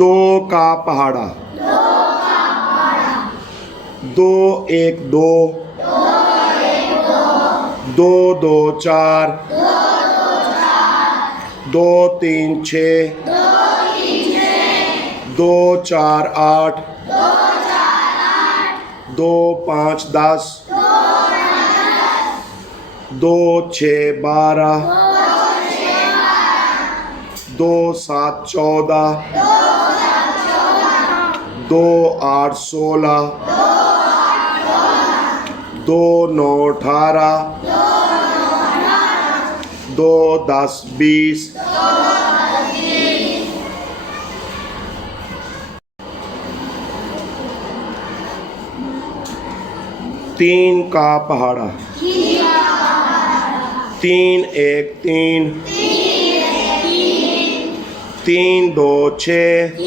दो का पहाड़ा दो एक दो दो दो चार दो तीन छः दो चार आठ दो पाँच 10 दो छः 12 दो सात 14 दो आठ 16 दो नौ 18 दो 10 20 तीन का पहाड़ा तीन एक 3 3 2 6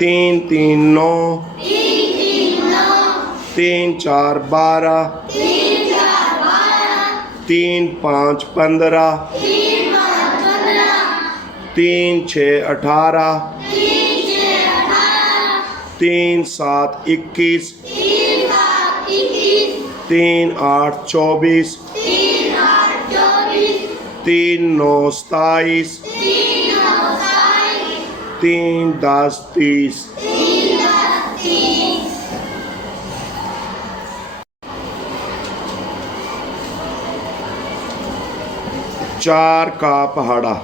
3 3 9 3 4 12 3 5 15 3 6 18 3 7 21 3 8 24 3 9 27 3 10 30 चार का पहाड़ा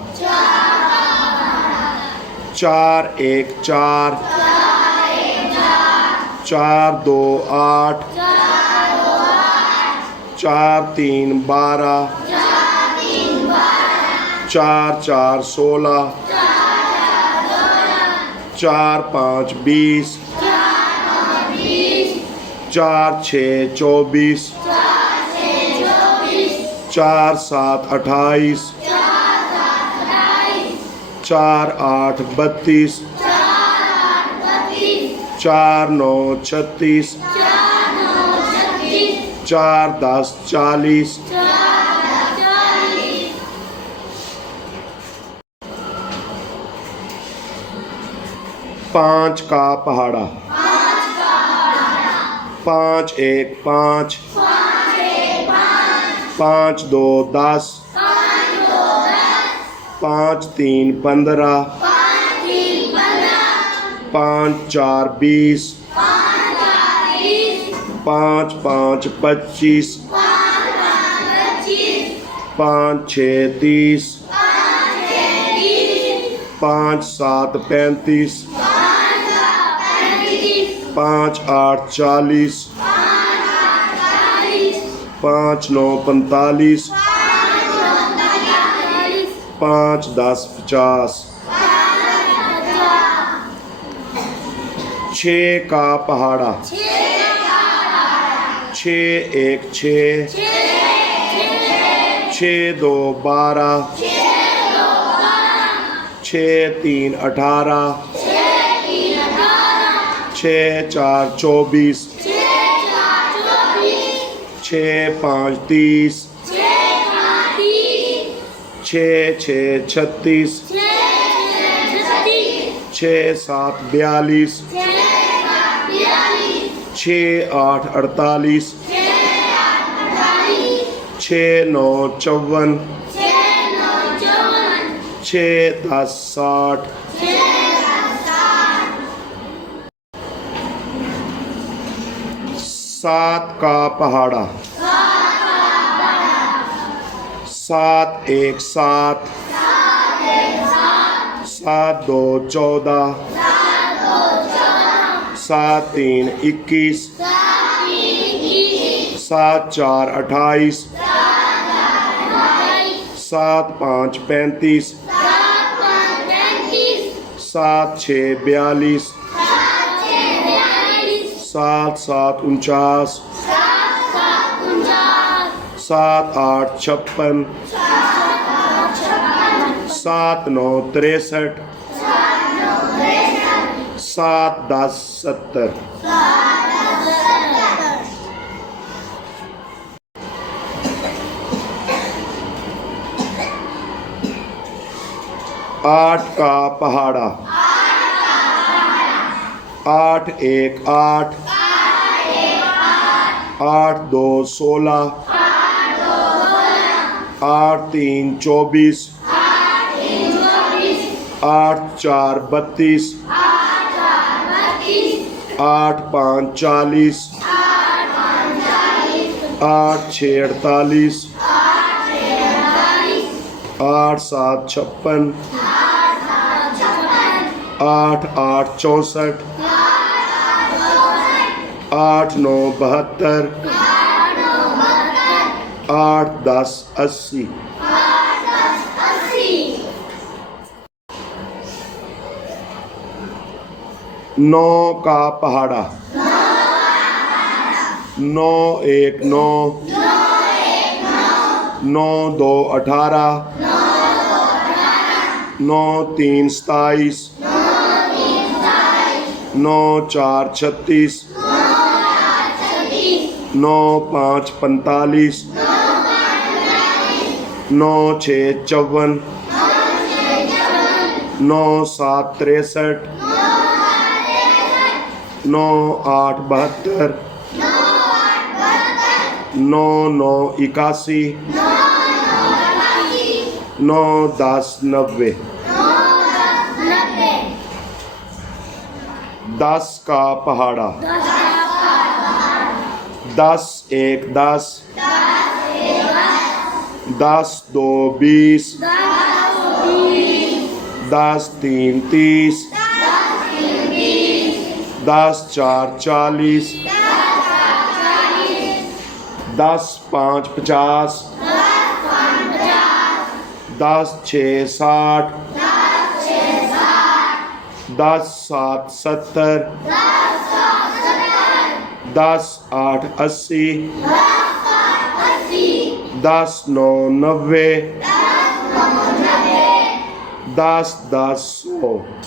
4 1 4 4 2 8 4 3 12 4 4 16 4 5 20 4 6 24 4 7 28 4 8 32 4 9 36 4 10 40 5 का पहाड़ा 5 1 5 5 2 10 5 3 15 5 4 20 5 5 25 5 6 30 5 7 35 5 8 40 5 9 45 5 10 50 6 का पहाड़ा 6 1 6 6 2 12 6 3 18 6 4 24 6 5 30 6 6 36 6 7 42 6 8 48 6 9 54 6 10 60 7 का पहाड़ा 7 1 7 7 2 14 7 3 21 7 4 28 7 5 35 7 6 42 7 7 49 7 8 56 7 9 63 7 10 70 8 का पहाड़ा 8 1 8 8 2 16 8 3 24 8 4 32 8 5 40 8 6 48 8 7 56 8 8 64 8 9 72 8 10 80 9 का पहाड़ा 9 1 9 9 2 18 9 3 27 9 4 36 9 5 45 9 6 54 9 7 63 9 8 72 9 9 81 9 10 90 10 का पहाड़ा 10 1 10 10 2 20 10 3 30 10 4 40 10 5 50 10 6 60 10 7 70 10 8 80 10 9 90 10 10 100